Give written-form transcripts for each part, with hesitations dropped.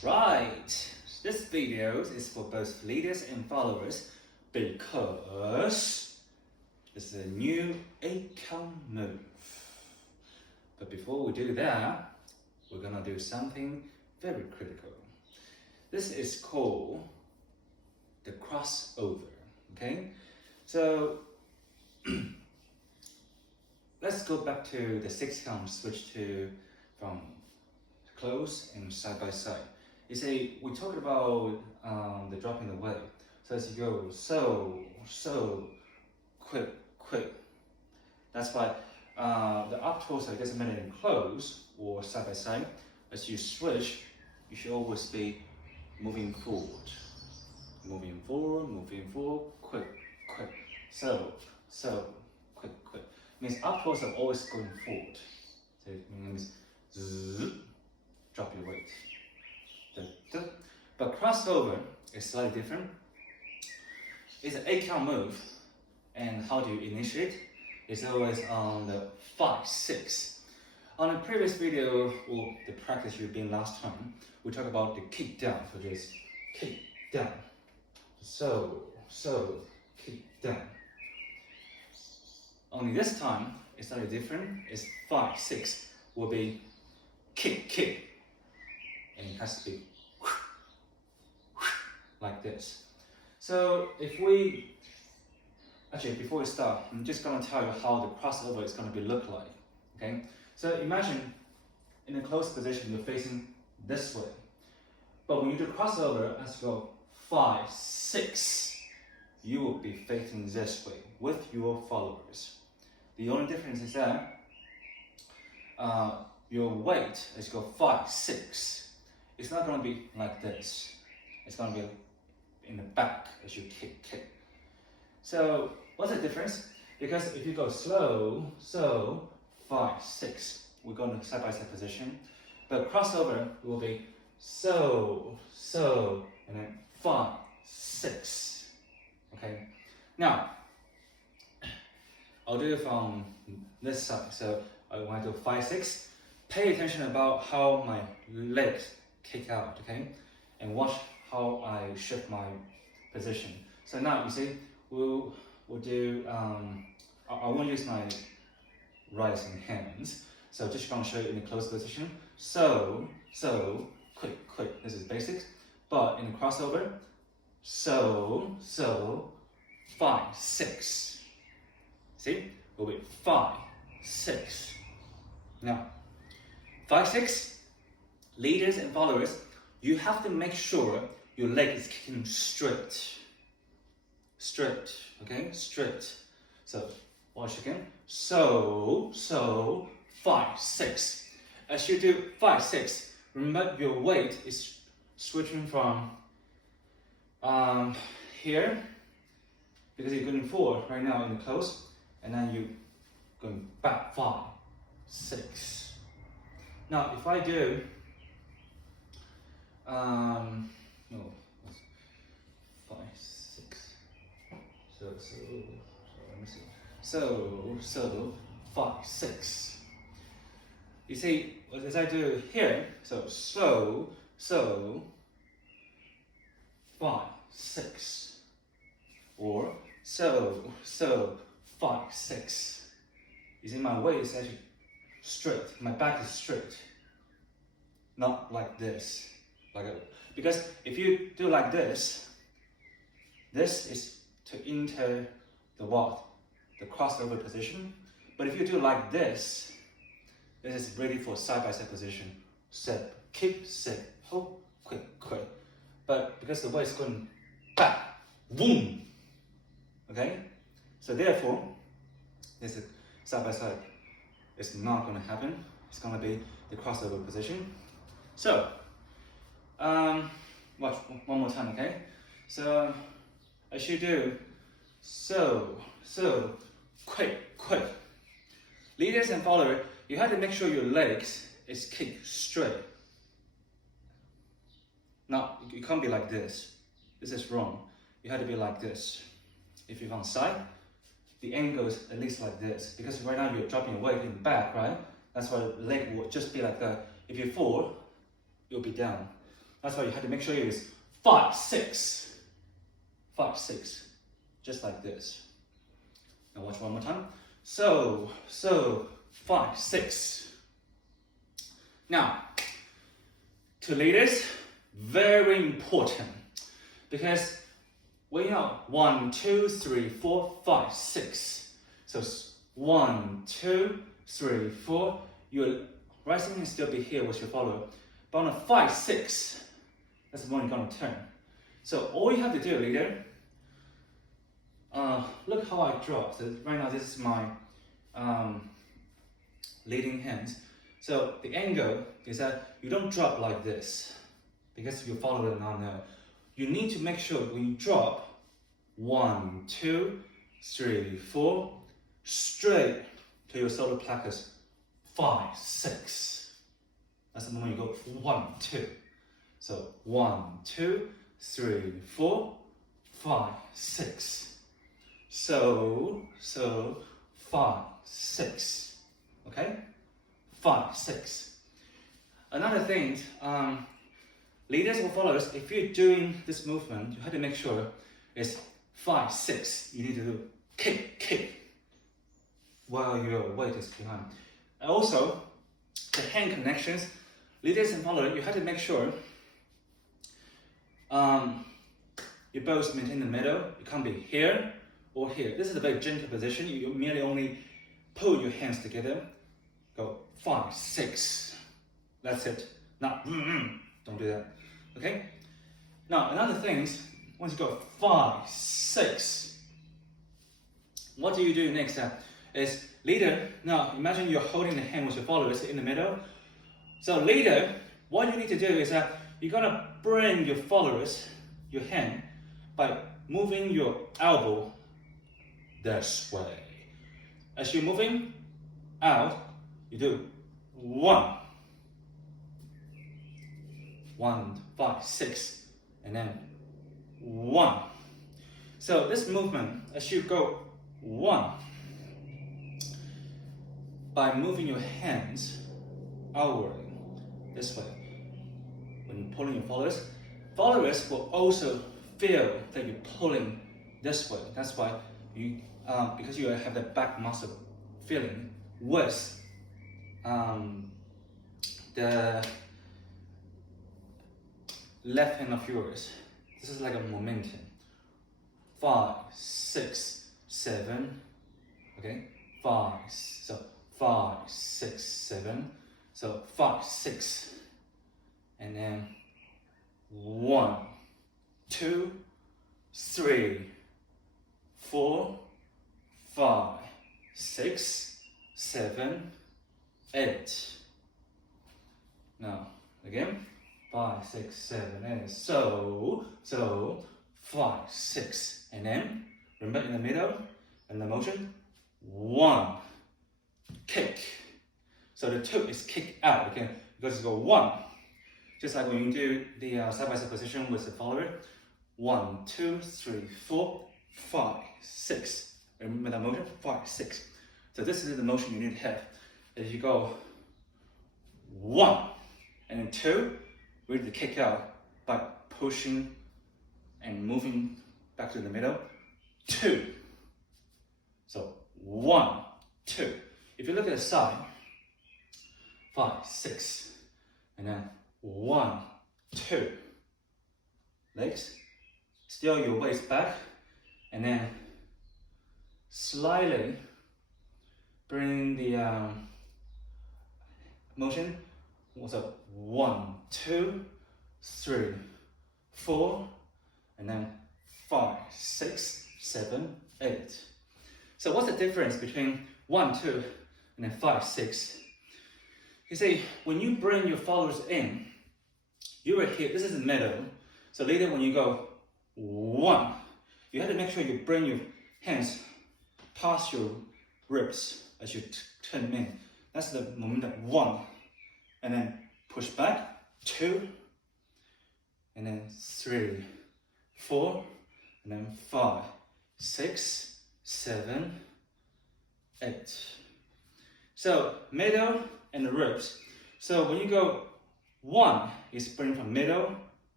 Right, this video is for both leaders and followers because this is a new 8-count move. But before we do that, we're gonna do something very critical. This is called the crossover, okay? So let's go back to the 6-count, switch to from close and side by side. You see, we talked about the dropping the weight. So as you go so quick. That's why the up torso, it doesn't matter in close or side by side. As you switch, you should always be moving forward, quick. So quick. Means up torso always going forward. So it means zzz, drop your weight. But crossover is slightly different. It's an 8-count move, and how do you initiate? It's always on the 5-6. On the previous video, or the practice you've been last time, we talked about the kick down. So just kick down. So kick down. Only this time it's slightly different. It's 5-6 will be kick, and it has to be like this. So if we actually before we start, I'm just gonna tell you how the crossover is gonna be look like. Okay. So imagine in a closed position you're facing this way, but when you do crossover, as you go 5-6, you will be facing this way with your followers. The only difference is that your weight as you go 5-6, it's not going to be like this. It's going to be in the back as you kick. So what's the difference? Because if you go slow, 5-6, we're going to side by side position. But crossover will be so, and then 5-6. Okay. Now I'll do it from this side. So when I do 5-6, pay attention about how my legs kick out, okay? And watch how I shift my position. So now you see, we'll do, I won't use my rising hands. So just gonna show you in the closed position. So, quick, this is basics. But in the crossover, so, 5-6. See, we'll be 5-6. Now, 5-6, leaders and followers, you have to make sure your leg is kicking straight, okay, straight. So, watch again. So, 5-6. As you do 5-6, remember your weight is switching from here, because you're going forward right now in the close, and then you going back 5-6. Now, if I do, no, 5-6. So let me see. So 5-6. You see, as I do here, so 5-6, or so 5-6. You see, my weight is actually straight. My back is straight, not like this. Because if you do like this, this is to enter the what? The crossover position. But if you do like this, this is ready for side-by-side position. Step, kick, step, hold, quick. But because the weight is going back, boom. Okay? So therefore, this is side-by-side. It's not going to happen. It's going to be the crossover position. So, watch one more time, okay? So, as you do, so quick. Leaders and followers, you have to make sure your legs is kicked straight. Now, you can't be like this. This is wrong. You have to be like this. If you're on side, the angle is at least like this. Because right now you're dropping your weight in the back, right? That's why the leg will just be like that. If you fall, you'll be down. That's why you have to make sure it is 5, 6. 5, 6. Just like this. Now watch one more time. So, 5, 6. Now, to leaders, very important. Because we know 1, 2, 3, 4, 5, 6. So 1, 2, 3, 4. Your rising can still be here with your follower. But on a 5, 6, that's the one you're going to turn. So all you have to do, leader, look how I drop. So right now this is my leading hand. So the angle is that you don't drop like this because your follower now know. You need to make sure when you drop 1, 2, 3, 4, straight to your solar plexus. 5, 6. That's the moment you go 1, 2. So 1, 2, 3, 4, 5, 6. So 5, 6. Okay? 5, 6. Another thing, leaders or followers, if you're doing this movement, you have to make sure it's 5, 6. You need to do kick while your weight is behind. And also, the hand connections, leaders and followers, you have to make sure you both maintain the middle. You can't be here or here. This is a very gentle position. You merely only pull your hands together. Go 5, 6. That's it. Not don't do that. Okay? Now, another thing is, once you go 5, 6, what do you do next? Is leader, now imagine you're holding the hand with your followers in the middle. So leader, what you need to do is that you're going to bring your followers, your hand, by moving your elbow this way. As you're moving out, you do 1, 5, 6, and then 1. So this movement, as you go 1, by moving your hands outward this way, when you're pulling your followers, followers will also feel that you're pulling this way. That's why you, because you have the back muscle feeling with the left hand of yours. This is like a momentum. 5, 6, 7. Okay, 5. So 5, 6, 7. So 5, 6, and then 1, 2, 3, 4, 5, 6, 7, 8. Now again, 5, 6, 7, 8. So 5, 6, and then remember in the middle and the motion. 1, kick. So the 2 is kick out, okay? Because you go 1, just like when you do the side-by-side position with the follower. 1, 2, 3, 4, 5, 6. Remember that motion? 5, 6. So this is the motion you need to have. If you go 1 and then 2, we need to kick out by pushing and moving back to the middle. 2. So 1, 2. If you look at the side, 5, 6, and then 1, 2. Legs, still your waist back, and then slightly bring the motion. So 1, 2, 3, 4, and then 5, 6, 7, 8. So what's the difference between 1, 2, and then 5, 6? You see, when you bring your followers in, you are here, this is the middle. So later when you go 1, you have to make sure you bring your hands past your ribs as you turn them in. That's the momentum. 1, and then push back, 2, and then 3, 4, and then 5, 6, 7, 8. So middle and the ribs. So when you go 1, is bring from middle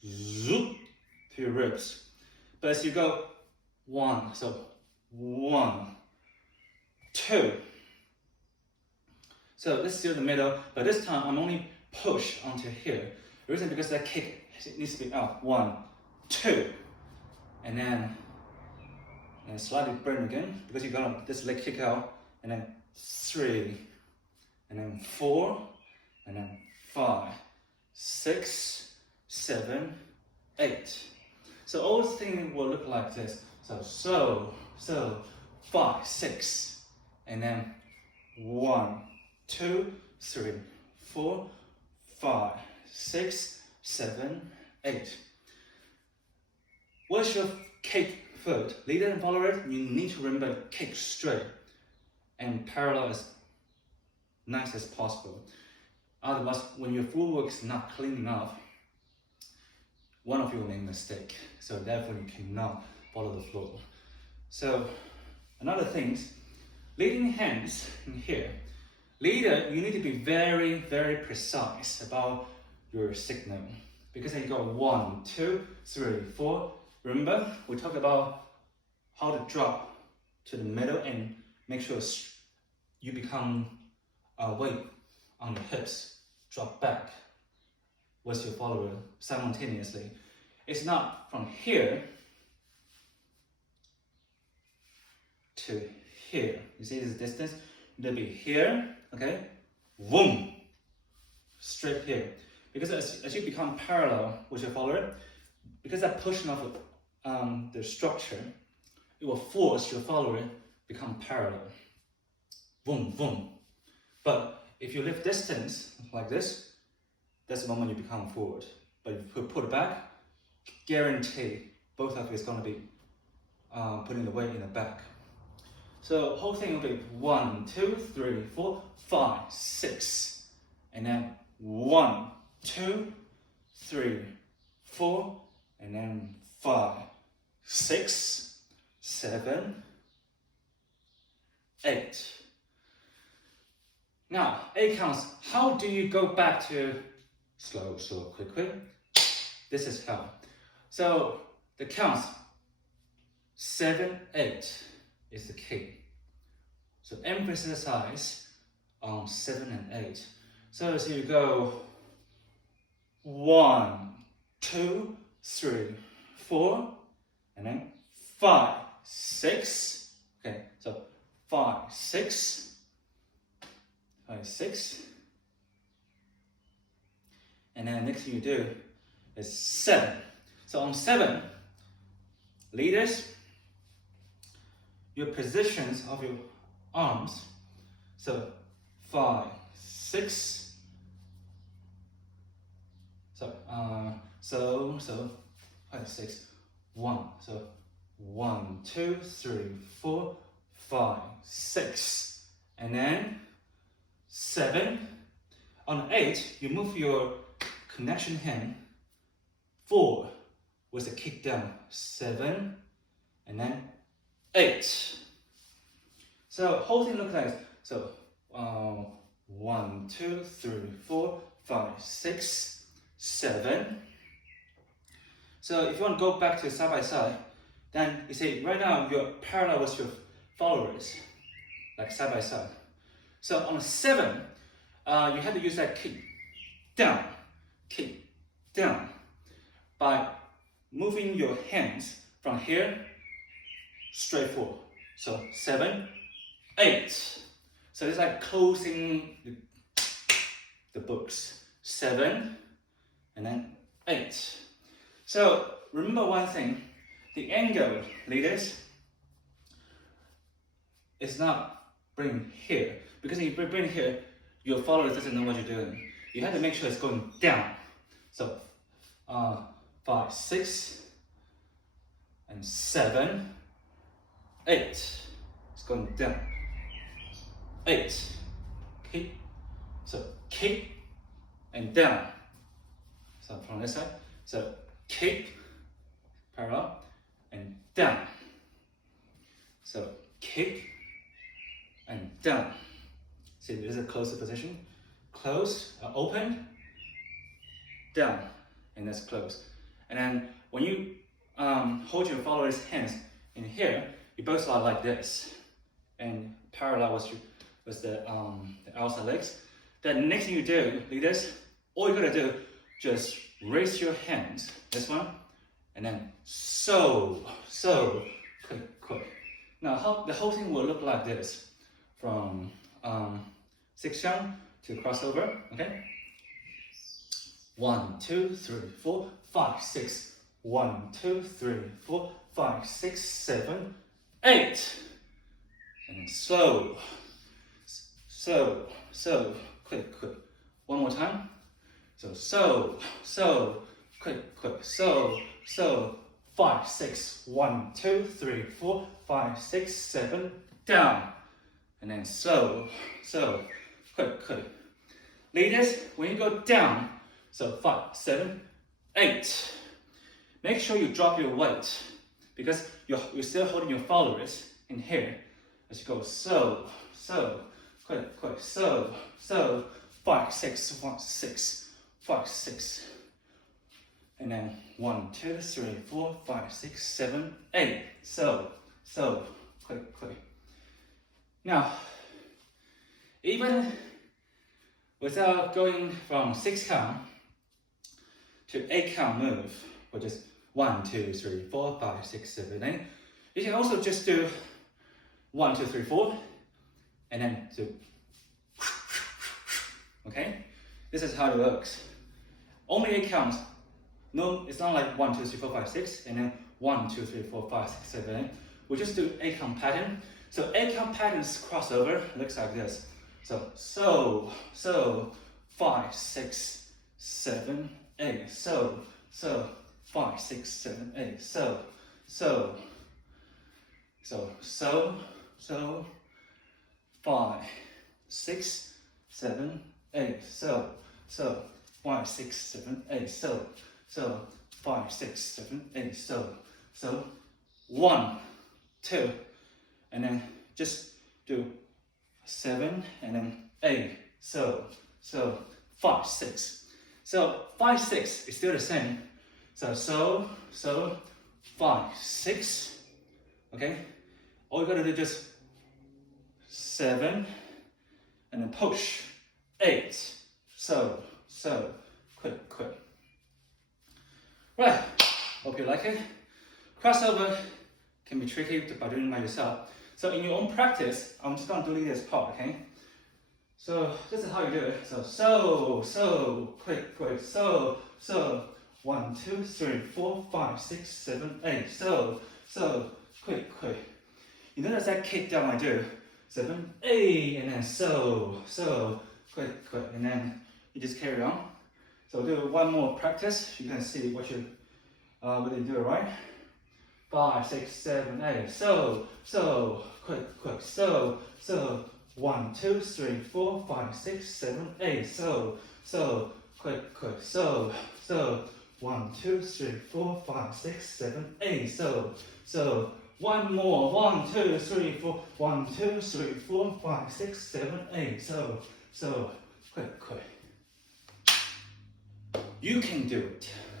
zoop to your ribs. But as you go, 1, so 1, 2. So this is still the middle, but this time I'm only push onto here. The reason because that kick needs to be out. 1, 2, and then slightly burn again because you're gonna this leg kick out, and then 3, and then 4, and then 5, 6, 7, 8. So all the thing will look like this. So 5, 6, and then 1, 2, 3, 4, 5, 6, 7, 8. What's your kick foot? Leader and follower, you need to remember kick straight and parallel as nice as possible. Otherwise, when your footwork is not clean enough, one of you will make a mistake. So therefore you cannot follow the flow. So another thing is leading hands in here. Leader, you need to be very, very precise about your signal. Because then you go 1, 2, 3, 4. Remember, we talked about how to drop to the middle and make sure you become weight on the hips. Drop back with your follower simultaneously. It's not from here to here. You see this distance? It'll be here, okay? Boom! Straight here. Because as you become parallel with your follower, because that pushing off the structure, it will force your follower become parallel. Boom, boom. But if you lift distance like this, that's the moment you become forward. But if you put it back, guarantee both of you is going to be putting the weight in the back. So whole thing will be 1, 2, 3, 4, 5, 6, and then 1, 2, 3, 4, and then 5, 6, 7, 8. Now, 8 counts. How do you go back to slow, quick? This is how. So the counts 7, 8 is the key. So emphasize on 7 and 8. So as you go 1, 2, 3, 4, and then 5, 6. Okay, so 5, 6. 5, 6. And then next thing you do is 7. So on 7, leaders, your positions of your arms. So 5, 6. So 5, 6, 1. So 1, 2, 3, 4, 5, 6, and then 7. On 8, you move your connection hand forward with a kick down. 7, and then 8. So whole thing looks like this. So 1, 2, 3, 4, 5, 6, 7. So if you want to go back to side by side, then you see right now you're parallel with your followers, like side by side. So on 7, you have to use that kick down, by moving your hands from here straight forward. So 7, 8. So it's like closing the books. 7 and then 8. So remember one thing, the angle, leaders, is not bring here. Because if you bring here, your follower doesn't know what you're doing. You have to make sure it's going down. So 5, 6, and 7, 8. It's going down. 8. Kick. So kick and down. So from this side. So kick, parallel, and down. So kick and down. See, this is a closer position. Close, open, down, and that's close. And then when you hold your follower's hands in here, you both are like this, and parallel with the outside legs. Then next thing you do, like this, all you gotta do, just raise your hands, this one, and then so, quick. Now the whole thing will look like this, from 6 count to crossover, okay? 1, 2, 3, 4, 5, 6. 1, 2, 3, 4, 5, 6, 7, 8. And then slow, quick. One more time. So, quick. So, 5, 6, 1, 2, 3, 4, 5, 6, 7, down. And then slow, quick. Ladies, when you go down, so 5, 7, 8. Make sure you drop your weight, because you're still holding your followers in here as you go so, quick, so, 5, 6, 1, 6, 5, 6. And then 1, 2, 3, 4, 5, 6, 7, 8. So, quick. Now, even without going from 6 count to 8 count move, which is 1, 2, 3, 4, 5, 6, 7, 8. You can also just do 1, 2, 3, 4, and then do. Okay? This is how it works. Only 8 counts. No, it's not like 1, 2, 3, 4, 5, 6, and then 1, 2, 3, 4, 5, 6, 7, 8. We just do 8 count pattern. So 8 count patterns crossover looks like this. So 5, 6, 7, 8. So 5, 6, 7, 8. So 5, 6, 7, 8. So 5, 6, 7, 8. So 5, 6, 7, 8. So 1, 2, and then just do 7 and then 8. So 5, 6. So 5, 6 is still the same. So 5, 6. Okay? All you gotta do is just 7 and then push 8. So quick. Right. Hope you like it. Crossover can be tricky by doing it by yourself. So in your own practice, I'm just gonna do this part, okay? So this is how you do it. So quick. So 1, 2, 3, 4, 5, 6, 7, 8. So quick. You notice that kick down I do. 7, 8, and then so quick, and then you just carry on. So do one more practice. You can see what you do, right? 5, 6, 7, 8. So quick. So 1, 2, 3, 4, 5, 6, 7, 8. So quick. So 1, 2, 3, 4, 5, 6, 7, 8. So one more. 1, 2, 3, 4. 1, 2, 3, 4, 5, 6, 7, 8. So quick. You can do it.